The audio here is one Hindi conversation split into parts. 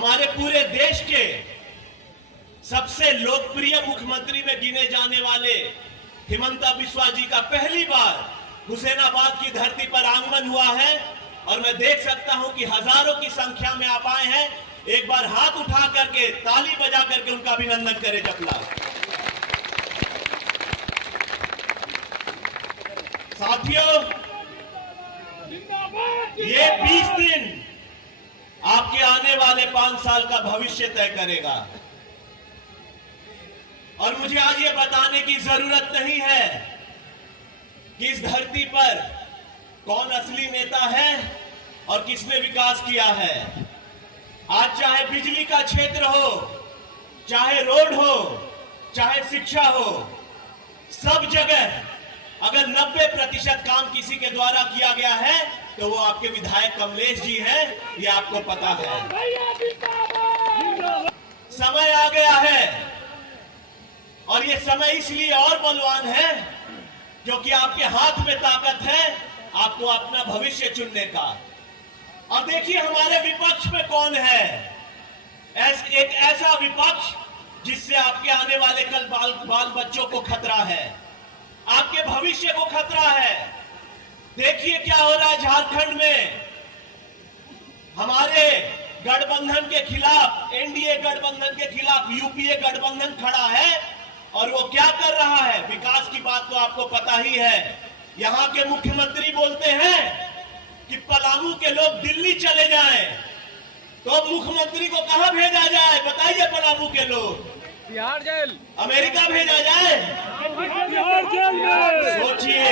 हमारे पूरे देश के सबसे लोकप्रिय मुख्यमंत्री में गिने जाने वाले हिमंता बिस्वा जी का पहली बार हुसैनाबाद की धरती पर आगमन हुआ है और मैं देख सकता हूं कि हजारों की संख्या में आप आए हैं। एक बार हाथ उठा करके ताली बजा करके उनका अभिनंदन करें जपला। साथियों, ये 20 दिन आपके आने वाले 5 साल का भविष्य तय करेगा और मुझे आज ये बताने की जरूरत नहीं है कि इस धरती पर कौन असली नेता है और किसने विकास किया है। आज चाहे बिजली का क्षेत्र हो, चाहे रोड हो, चाहे शिक्षा हो, सब जगह अगर 90% काम किसी के द्वारा किया गया है तो वो आपके विधायक कमलेश जी हैं, ये आपको पता है। समय आ गया है और ये समय इसलिए और बलवान है क्योंकि आपके हाथ में ताकत है आपको अपना भविष्य चुनने का। अब देखिए हमारे विपक्ष में कौन है, एक ऐसा विपक्ष जिससे आपके आने वाले कल बाल बच्चों को खतरा है, आपके भविष्य को खतरा है। देखिए क्या हो रहा है झारखंड में, हमारे गठबंधन के खिलाफ, एनडीए गठबंधन के खिलाफ यूपीए गठबंधन खड़ा है और वो क्या कर रहा है। विकास की बात तो आपको पता ही है। यहां के मुख्यमंत्री बोलते हैं कि पलामू के लोग दिल्ली चले जाएं, तो अब मुख्यमंत्री को कहां भेजा जाए बताइए। पलामू के लोग बिहार जेल, अमेरिका भेजा जाए। सोचिए,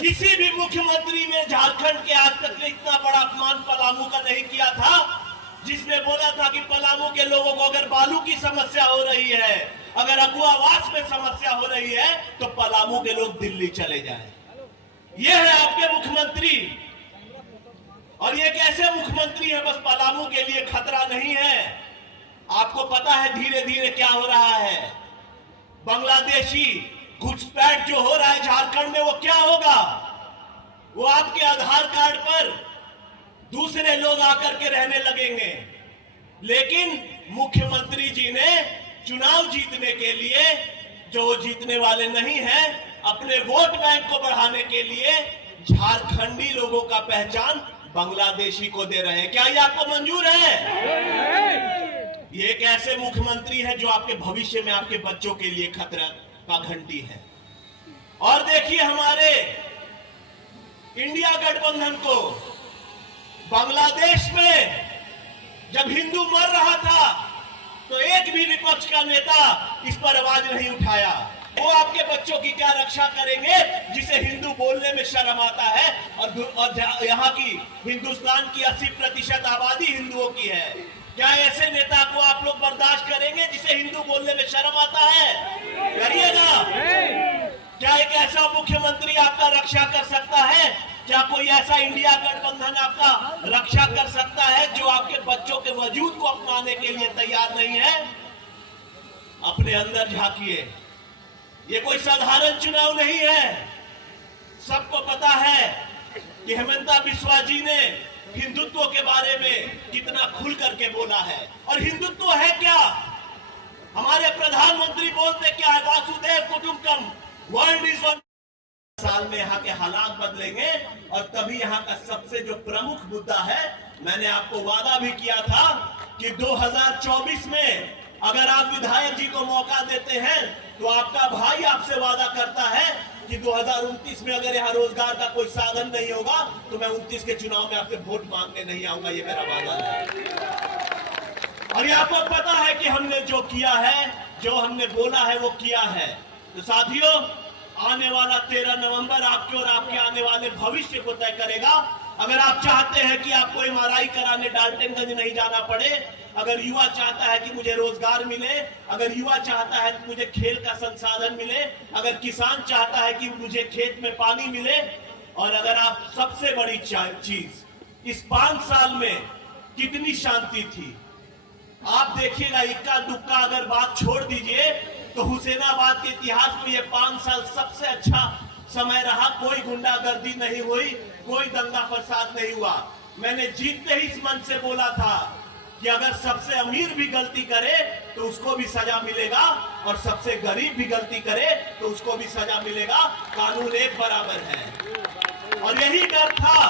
किसी भी मुख्यमंत्री ने झारखंड के आज तक इतना बड़ा अपमान पलामू का नहीं किया था, जिसने बोला था कि पलामू के लोगों को अगर बालू की समस्या हो रही है, अगर अगुआवास में समस्या हो रही है तो पलामू के लोग दिल्ली चले जाएं। ये है आपके मुख्यमंत्री और ये कैसे मुख्यमंत्री है, बस पलामू के लिए खतरा नहीं है। आपको पता है धीरे धीरे क्या हो रहा है, बांग्लादेशी घुसपैठ जो हो रहा है झारखंड में, वो क्या होगा, वो आपके आधार कार्ड पर दूसरे लोग आकर के रहने लगेंगे। लेकिन मुख्यमंत्री जी ने चुनाव जीतने के लिए, जो जीतने वाले नहीं हैं, अपने वोट बैंक को बढ़ाने के लिए झारखंडी लोगों का पहचान बांग्लादेशी को दे रहे हैं। क्या ये आपको मंजूर है? ये एक ऐसे मुख्यमंत्री है जो आपके भविष्य में आपके बच्चों के लिए खतरा का घंटी है। और देखिए हमारे इंडिया गठबंधन को बांग्लादेश में जब हिंदू मर रहा था तो एक भी विपक्ष का नेता इस पर आवाज नहीं उठाया। वो आपके बच्चों की क्या रक्षा करेंगे जिसे हिंदू बोलने में शर्म आता है और यहाँ की हिंदुस्तान की 80% आबादी हिंदुओं की है। क्या ऐसे नेता को आप लोग बर्दाश्त करेंगे जिसे हिंदू बोलने में शर्म आता है? करिएगा। क्या एक ऐसा मुख्यमंत्री आपका रक्षा कर सकता है? क्या कोई ऐसा इंडिया गठबंधन आपका रक्षा कर सकता है जो आपके बच्चों के वजूद को अपनाने के लिए तैयार नहीं है? अपने अंदर झांकिए, ये कोई साधारण चुनाव नहीं है। सबको पता है कि हिमंता बिस्वा जी ने हिंदुत्व के बारे में कितना खुल करके बोला है। और हिंदुत्व है क्या? हमारे प्रधानमंत्री बोलते क्या है, वासुदेव कुटुंबकम, वर्ल्ड इज वन। साल में यहाँ के हालात बदलेंगे और तभी यहाँ का सबसे जो प्रमुख मुद्दा है, मैंने आपको वादा भी किया था कि 2024 में अगर आप विधायक जी को मौका देते हैं तो आपका भाई आपसे वादा करता है कि 2029 में अगर यहाँ रोजगार का कोई साधन नहीं होगा तो मैं 29 के चुनाव में आपसे वोट मांगने नहीं आऊंगा। ये मेरा वादा है। और ये आपको पता है कि हमने जो किया है, जो हमने बोला है वो किया है। तो साथियों, आने वाला 13 नवंबर आपके और आपके आने वाले भविष्य को तय करेगा। अगर आप चाहते हैं कि आपको एमआरआई कराने डाल्टनगंज नहीं जाना पड़े, अगर युवा चाहता है कि मुझे रोजगार मिले, अगर युवा चाहता है कि मुझे खेल का संसाधन मिले, अगर किसान चाहता है कि मुझे खेत में पानी मिले, और अगर आप सबसे बड़ी चीज, इस 5 साल में कितनी शांति थी आप देखिएगा। इक्का दुक्का अगर बात छोड़ दीजिए तो हुसैनाबाद के इतिहास में ये 5 साल सबसे अच्छा समय रहा। कोई गुंडागर्दी नहीं हुई, कोई दंगा फसाद नहीं हुआ। मैंने जीतते ही इस मंच से बोला था कि अगर सबसे अमीर भी गलती करे तो उसको भी सजा मिलेगा और सबसे गरीब भी गलती करे तो उसको भी सजा मिलेगा। कानून एक बराबर है। और यही डर था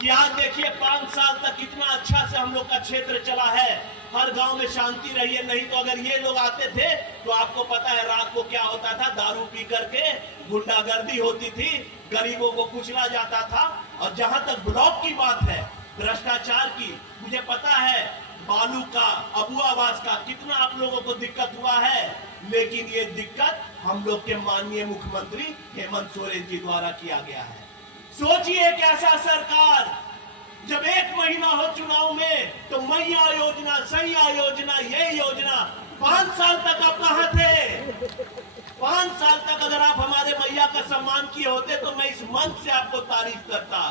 कि आज देखिए 5 साल तक कितना अच्छा से हम लोग का क्षेत्र चला है, हर गांव में शांति रही है। नहीं तो अगर ये लोग आते थे तो आपको पता है रात को क्या होता था, दारू पी करके गुंडागर्दी होती थी, गरीबों को कुचला जाता था। और जहां तक ब्लॉक की बात है, भ्रष्टाचार की, मुझे पता है बालू का, अबुआवास का कितना आप लोगों को दिक्कत हुआ है, लेकिन ये दिक्कत हम लोग के माननीय मुख्यमंत्री हेमंत सोरेन जी द्वारा किया गया है। सोचिए एक ऐसा सरकार, जब 1 महीना हो चुनाव में तो मैया योजना, सैया योजना, ये योजना, 5 साल तक आप कहां थे? 5 साल तक अगर आप हमारे मैया का सम्मान किए होते तो मैं इस मंच से आपको तारीफ करता।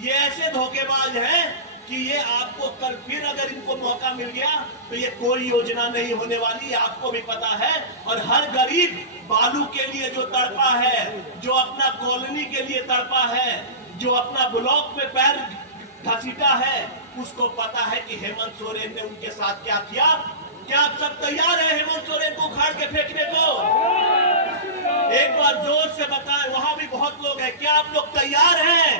ये ऐसे धोखेबाज हैं कि ये आपको कल फिर अगर इनको मौका मिल गया तो ये कोई योजना नहीं होने वाली, आपको भी पता है। और हर गरीब बालू के लिए जो तड़पा है, जो अपना कॉलोनी के लिए तड़पा है, जो अपना ब्लॉक में पैर घसीटा है, उसको पता है कि हेमंत सोरेन ने उनके साथ क्या किया। क्या आप सब तैयार हैं हेमंत सोरेन को उखाड़ के फेंकने को? एक बार जोर से बताएं, वहां भी बहुत लोग हैं। क्या आप लोग तैयार हैं?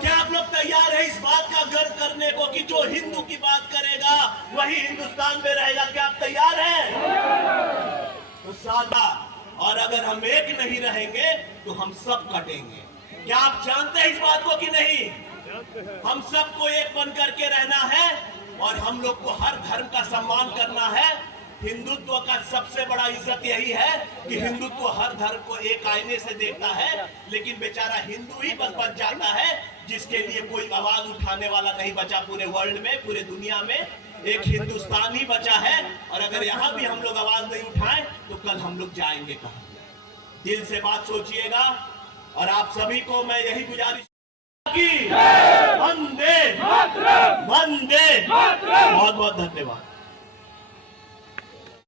क्या आप लोग तैयार हैं इस बात का गर्व करने को कि जो हिंदू की बात करेगा वही हिंदुस्तान में रहेगा? क्या आप तैयार हैं? तो सादा, और अगर हम एक नहीं रहेंगे तो हम सब कटेंगे। क्या आप जानते हैं इस बात को कि नहीं? हम सबको एक बन करके रहना है और हम लोग को हर धर्म का सम्मान करना है। हिंदुत्व का सबसे बड़ा इज्जत यही है कि हिंदुत्व हर धर्म को एक आईने से देखता है, लेकिन बेचारा हिंदू ही बस बच जाता है जिसके लिए कोई आवाज उठाने वाला नहीं बचा। पूरे वर्ल्ड में, पूरे दुनिया में एक हिंदुस्तान ही बचा है। और अगर यहाँ भी हम लोग आवाज नहीं उठाएं तो कल हम लोग जाएंगे कहाँ? दिल से बात सोचिएगा। और आप सभी को मैं यही गुजारिश की, वंदे वंदे, बहुत बहुत धन्यवाद।